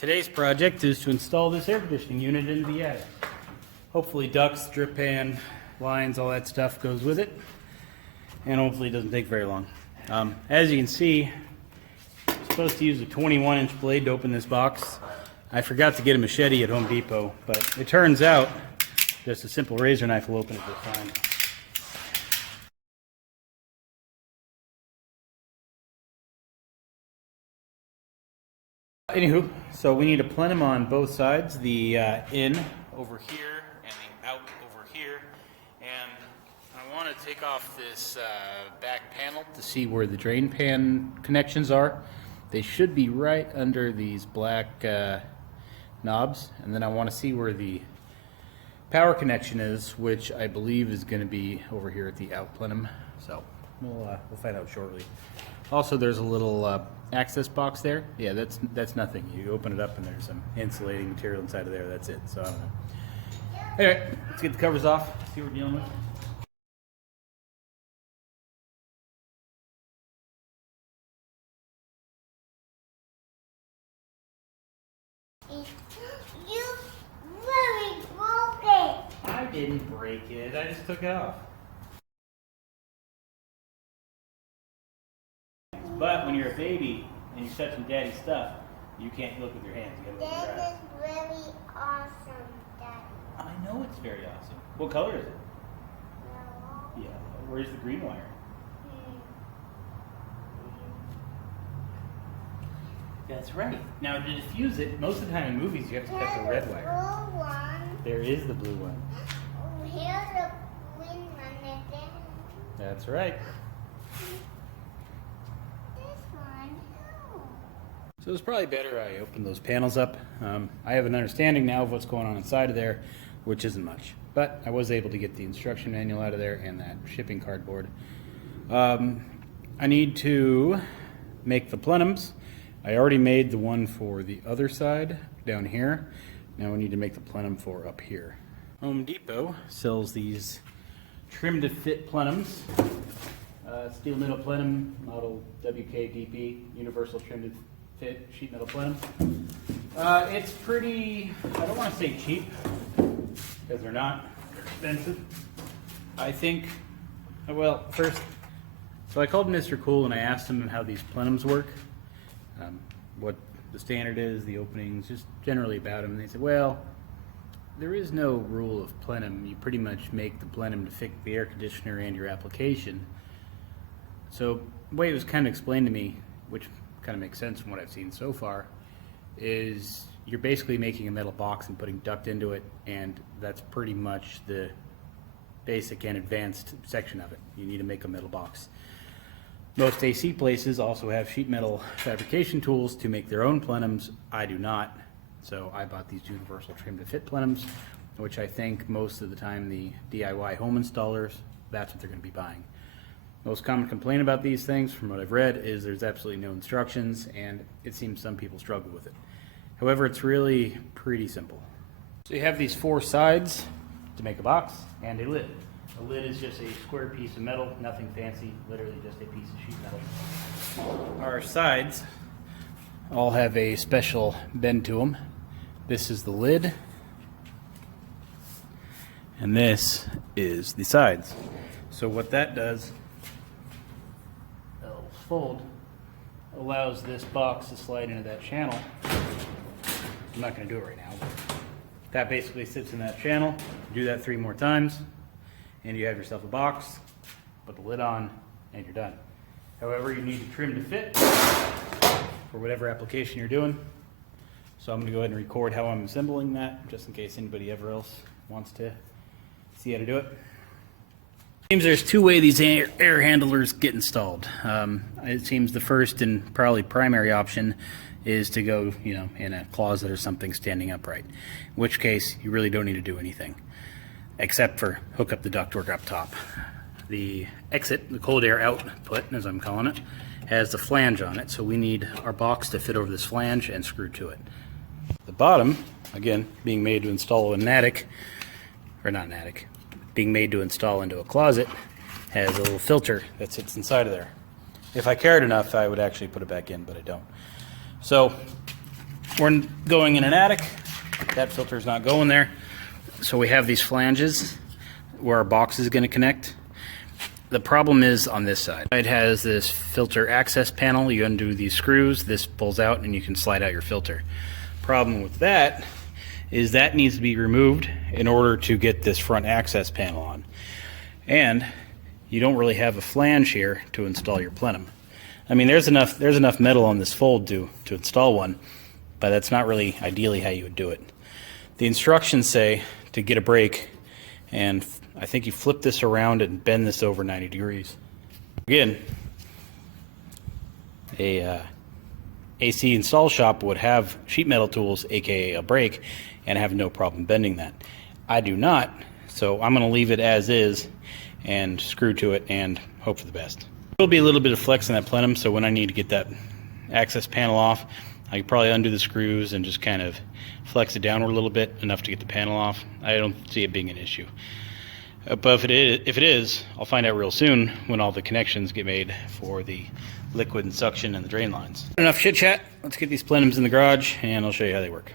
Today's project is to install this air conditioning unit into the attic. Hopefully ducts, drip pan, lines, all that stuff goes with it. And hopefully it doesn't take very long. As you can see, I'm supposed to use a 21-inch blade to open this box. I forgot to get a machete at Home Depot, but it turns out just a simple razor knife will open it just fine. Anywho, so we need a plenum on both sides, the in over here and the out over here. And I want to take off this back panel to see where the drain pan connections are. They should be right under these black knobs. And then I want to see where the power connection is, which I believe is going to be over here at the out plenum. So we'll find out shortly. Also, there's a little access box there. Yeah, that's nothing. You open it up and there's some insulating material inside of there. That's it. So I don't know. Anyway, let's get the covers off. See what we're dealing with. You really broke it. I didn't break it. I just took it off. But when you're a baby and you're touching daddy's stuff, you can't look with your hands. You gotta look with your eyes. This is really awesome, Daddy. I know it's very awesome. What color is it? Yellow. Yeah. Where's the green wire? That's right. Now to diffuse it, most of the time in movies you have to cut the red wire. Blue one. There is the blue one. Oh, here's the green one again. That's right. This one. Oh. So it's probably better I open those panels up. I have an understanding now of what's going on inside of there, which isn't much. But I was able to get the instruction manual out of there and that shipping cardboard. I need to make the plenums. I already made the one for the other side down here. Now we need to make the plenum for up here. Home Depot sells these trim to fit plenums. Steel metal plenum, model WKDP, universal trim to fit sheet metal plenum. It's pretty, I don't want to say cheap, because they're not. They're expensive. I think, well, first, so I called Mr. Cool and I asked him how these plenums work. What the standard is, the openings, just generally about them. And they said, well, there is no rule of plenum. You pretty much make the plenum to fit the air conditioner and your application. So the way it was kind of explained to me, which kind of makes sense from what I've seen so far, is you're basically making a metal box and putting duct into it, and that's pretty much the basic and advanced section of it. You need to make a metal box. Most AC places also have sheet metal fabrication tools to make their own plenums. I do not, so I bought these universal trim to fit plenums, which I think most of the time the DIY home installers, that's what they're going to be buying. Most common complaint about these things, from what I've read, is there's absolutely no instructions, and it seems some people struggle with it. However, it's really pretty simple. So you have these four sides to make a box and a lid. A lid is just a square piece of metal, nothing fancy, literally just a piece of sheet metal. Our sides all have a special bend to them. This is the lid, and this is the sides. So what that does, it'll fold, allows this box to slide into that channel. I'm not going to do it right now, but that basically sits in that channel. Do that 3 more times, and you have yourself a box, put the lid on, and you're done. However, you need to trim to fit for whatever application you're doing. So I'm going to go ahead and record how I'm assembling that, just in case anybody ever else wants to see how to do it. Seems there's 2 ways these air handlers get installed. It seems the first and probably primary option is to go, in a closet or something standing upright, in which case you really don't need to do anything except for hook up the ductwork up top. The exit, the cold air output, as I'm calling it, has the flange on it, so we need our box to fit over this flange and screw to it. The bottom, again, being made to install in an attic, or not an attic, being made to install into a closet, has a little filter that sits inside of there. If I cared enough, I would actually put it back in, but I don't. So we're going in an attic. That filter is not going there. So we have these flanges where our box is going to connect. The problem is on this side. It has this filter access panel. You undo these screws, this pulls out, and you can slide out your filter. Problem with that is that needs to be removed in order to get this front access panel on. And you don't really have a flange here to install your plenum. I mean, there's enough metal on this fold to install one, but that's not really ideally how you would do it. The instructions say to get a brake, and I think you flip this around and bend this over 90 degrees. Again, a AC install shop would have sheet metal tools, aka a brake, and have no problem bending that. I do not, so I'm going to leave it as is and screw to it and hope for the best. There will be a little bit of flex in that plenum, so when I need to get that access panel off, I can probably undo the screws and just kind of flex it downward a little bit, enough to get the panel off. I don't see it being an issue. But if it is, I'll find out real soon when all the connections get made for the liquid and suction and the drain lines. Enough chit chat. Let's get these plenums in the garage and I'll show you how they work.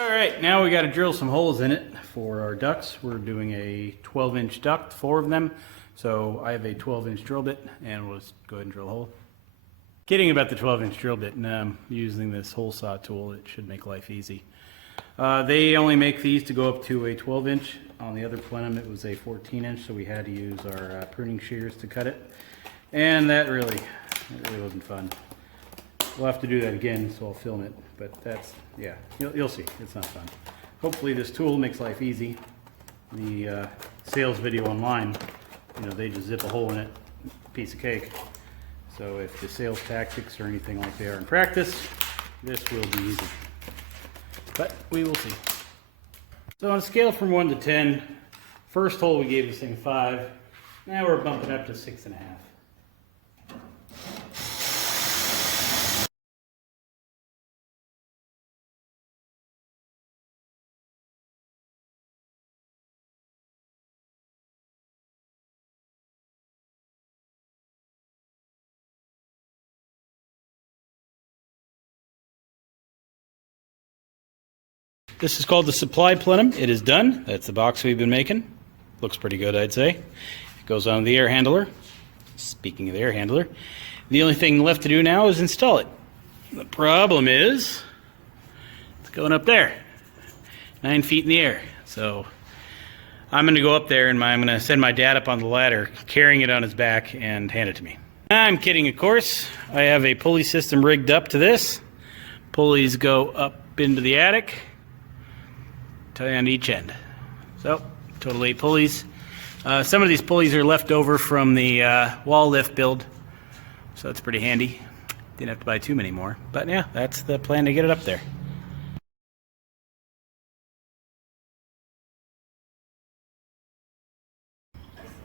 All right, now we got to drill some holes in it for our ducts. We're doing a 12-inch duct, 4 of them. So I have a 12-inch drill bit, and we'll just go ahead and drill a hole. Kidding about the 12-inch drill bit, and I'm using this hole saw tool. It should make life easy. They only make these to go up to a 12-inch. On the other plenum, it was a 14-inch, so we had to use our pruning shears to cut it. And that really wasn't fun. We'll have to do that again, so I'll film it. But that's, yeah, you'll see. It's not fun. Hopefully this tool makes life easy. The sales video online, they just zip a hole in it, piece of cake. So if the sales tactics are anything like they are in practice, this will be easy. But we will see. So on a scale from 1 to 10, first hole we gave this thing 5. Now we're bumping up to 6.5. This is called the supply plenum. It is done. That's the box we've been making. Looks pretty good, I'd say. It goes on the air handler. Speaking of the air handler, the only thing left to do now is install it. The problem is, it's going up there, 9 feet in the air. So I'm going to go up there and I'm going to send my dad up on the ladder, carrying it on his back, and hand it to me. I'm kidding, of course. I have a pulley system rigged up to this. Pulleys go up into the attic, tie on each end. So, total 8 pulleys. Some of these pulleys are left over from the wall lift build, so that's pretty handy. Didn't have to buy too many more, but yeah, that's the plan to get it up there.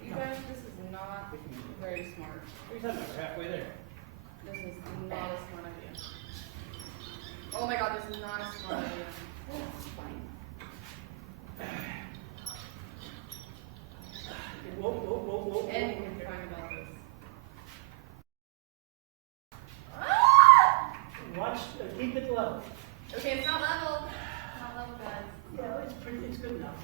You guys, this is not very smart. Halfway there. This is not a smart idea. Oh my god, this is not a smart idea. It's fine. Whoa, whoa, whoa, whoa. Anyone can find about this. Watch, keep it level. Okay, it's not level. It's not level, guys. Yeah, it's good enough.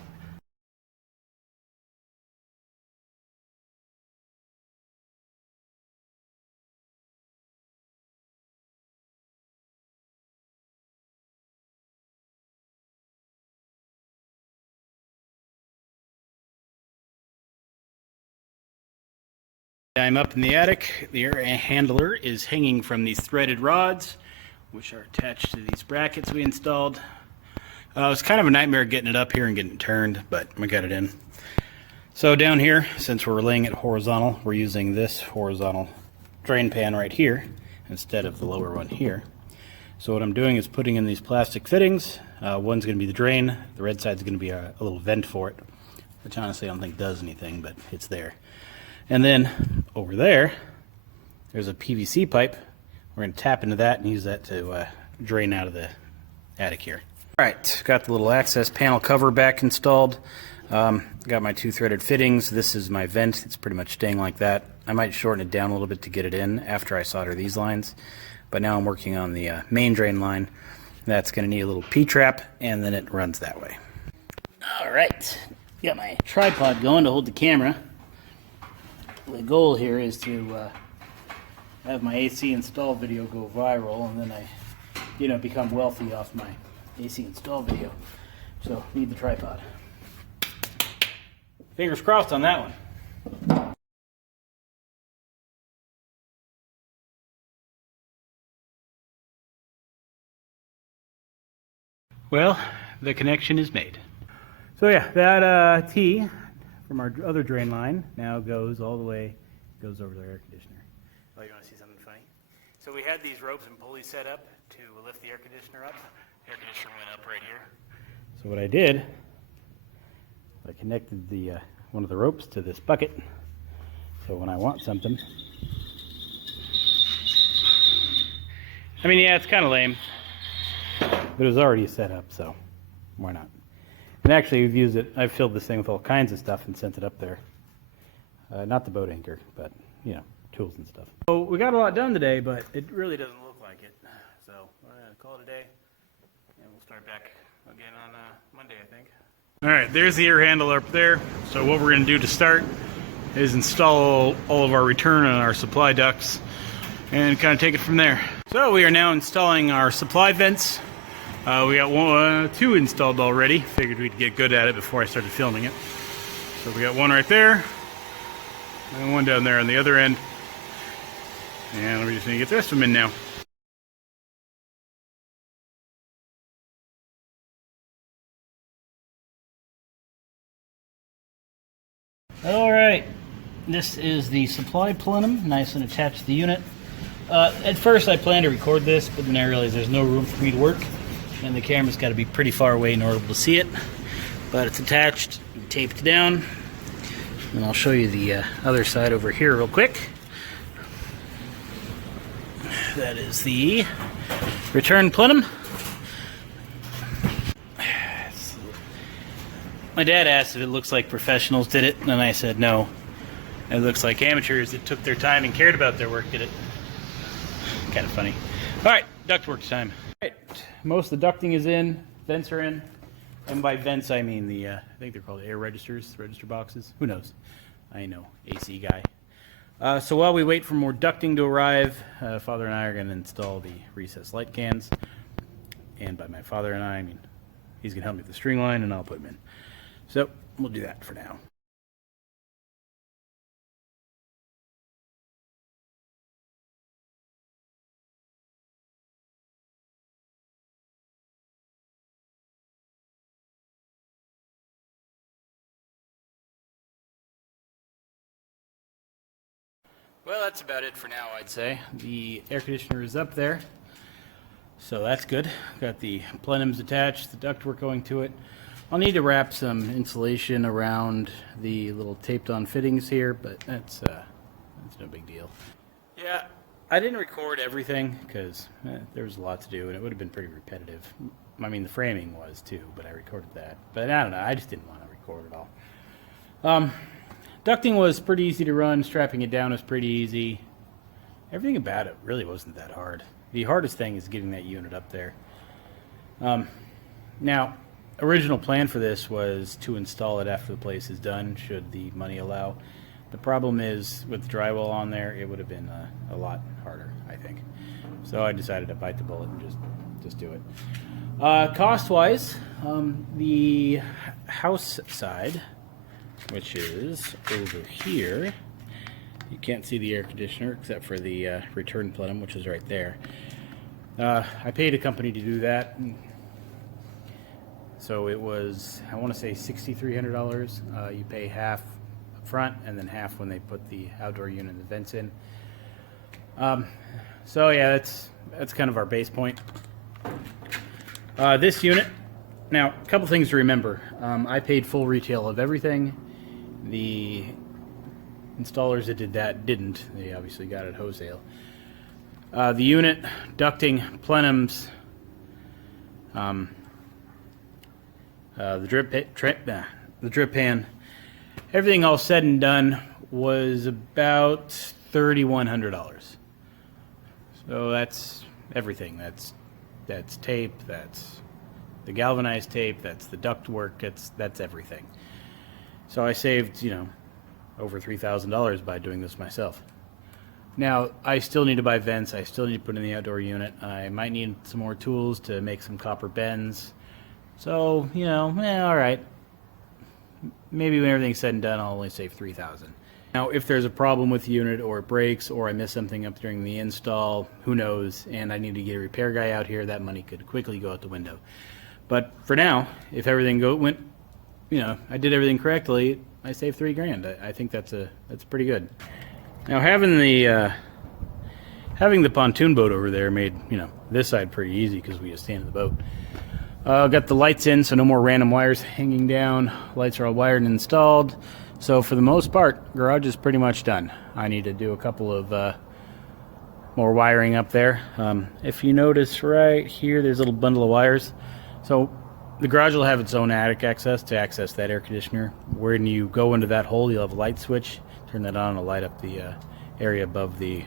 I'm up in the attic. The air handler is hanging from these threaded rods, which are attached to these brackets we installed. It was kind of a nightmare getting it up here and getting it turned, but we got it in. So down here, since we're laying it horizontal, we're using this horizontal drain pan right here instead of the lower one here. So what I'm doing is putting in these plastic fittings. One's going to be the drain. The red side's going to be a little vent for it, which honestly I don't think does anything, but it's there. And then over there, there's a PVC pipe. We're going to tap into that and use that to drain out of the attic here. All right, got the little access panel cover back installed. Got my 2 threaded fittings. This is my vent. It's pretty much staying like that. I might shorten it down a little bit to get it in after I solder these lines. But now I'm working on the main drain line. That's going to need a little P-trap, and then it runs that way. All right, got my tripod going to hold the camera. The goal here is to have my AC install video go viral, and then I, become wealthy off my AC install video. So, need the tripod. Fingers crossed on that one. Well, the connection is made. So yeah, that T from our other drain line now goes all the way, goes over to the air conditioner. Oh, you want to see something funny? So we had these ropes and pulleys set up to lift the air conditioner up. The air conditioner went up right here. So what I did, I connected the one of the ropes to this bucket. So when I want something, I mean, yeah, it's kind of lame, but it was already set up, so why not? And actually, we've used it. I've filled this thing with all kinds of stuff and sent it up there. Not the boat anchor, but tools and stuff. So we got a lot done today, but it really doesn't look like it. So we're gonna call it a day, and we'll start back again on Monday, I think. All right, there's the air handler up there. So what we're gonna do to start is install all of our return on our supply ducts, and kind of take it from there. So we are now installing our supply vents. We got 2 installed already. Figured we'd get good at it before I started filming it. So we got one right there, and one down there on the other end. And we just need to get the rest of them in now. All right, this is the supply plenum, nice and attached to the unit. At first I planned to record this, but then I realized there's no room for me to work, and the camera's got to be pretty far away in order to see it. But it's attached, taped down, and I'll show you the other side over here real quick. That is the return plenum. My dad asked if it looks like professionals did it, and I said no. It looks like amateurs that took their time and cared about their work did it. Kind of funny. All right, ductwork time. All right, most of the ducting is in, vents are in, and by vents I mean the, I think they're called air registers, register boxes. Who knows? I know, AC guy. So while we wait for more ducting to arrive, Father and I are going to install the recessed light cans. And by my father and I mean he's going to help me with the string line, and I'll put them in. So we'll do that for now. Well, that's about it for now, I'd say. The air conditioner is up there, so that's good. Got the plenums attached, the ductwork going to it. I'll need to wrap some insulation around the little taped-on fittings here, but that's no big deal. Yeah, I didn't record everything because there was a lot to do, and it would have been pretty repetitive. I mean, the framing was too, but I recorded that. But I don't know, I just didn't want to record it all. Ducting was pretty easy to run. Strapping it down was pretty easy. Everything about it really wasn't that hard. The hardest thing is getting that unit up there. Now, original plan for this was to install it after the place is done, should the money allow. The problem is, with the drywall on there, it would have been a lot harder, I think. So I decided to bite the bullet and just do it. Cost-wise, the house side, which is over here, You can't see the air conditioner except for the return plenum, which is right there. I paid a company to do that. So it was, I want to say $6,300. You pay half up front and then half when they put the outdoor unit and the vents in. So yeah, that's kind of our base point. This unit, now a couple things to remember. I paid full retail of everything. The installers that did that didn't. They obviously got it wholesale. The unit, ducting, plenums, the drip pan, everything all said and done was about $3,100. So that's everything. That's tape. That's the galvanized tape. That's the duct work. That's everything. So I saved, over $3,000 by doing this myself. Now, I still need to buy vents. I still need to put in the outdoor unit. I might need some more tools to make some copper bends. So, all right. Maybe when everything's said and done, I'll only save $3,000. Now, if there's a problem with the unit or it breaks or I miss something up during the install, who knows, and I need to get a repair guy out here, that money could quickly go out the window. But for now, if everything went, I did everything correctly, I saved $3,000. I think that's pretty good. Now, having the pontoon boat over there made this side pretty easy because we just stand in the boat. Got the lights in, so no more random wires hanging down. Lights are all wired and installed. So for the most part, garage is pretty much done. I need to do a couple of more wiring up there. If you notice right here, there's a little bundle of wires. So the garage will have its own attic access to access that air conditioner. When you go into that hole, you'll have a light switch. Turn that on, it'll light up the area above the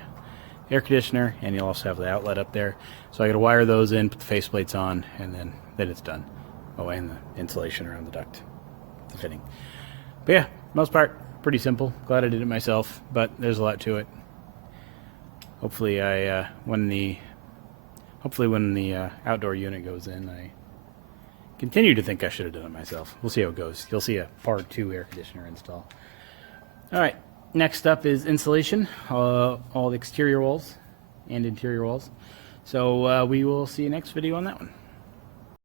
air conditioner, and you'll also have the outlet up there. So I got to wire those in, put the faceplates on, and then it's done. Oh, and the insulation around the duct, the fitting. But yeah, most part, pretty simple. Glad I did it myself, but there's a lot to it. Hopefully, when the outdoor unit goes in, I continue to think I should have done it myself. We'll see how it goes. You'll see a part 2 air conditioner install. All right. Next up is insulation, all the exterior walls and interior walls. So we will see you next video on that one.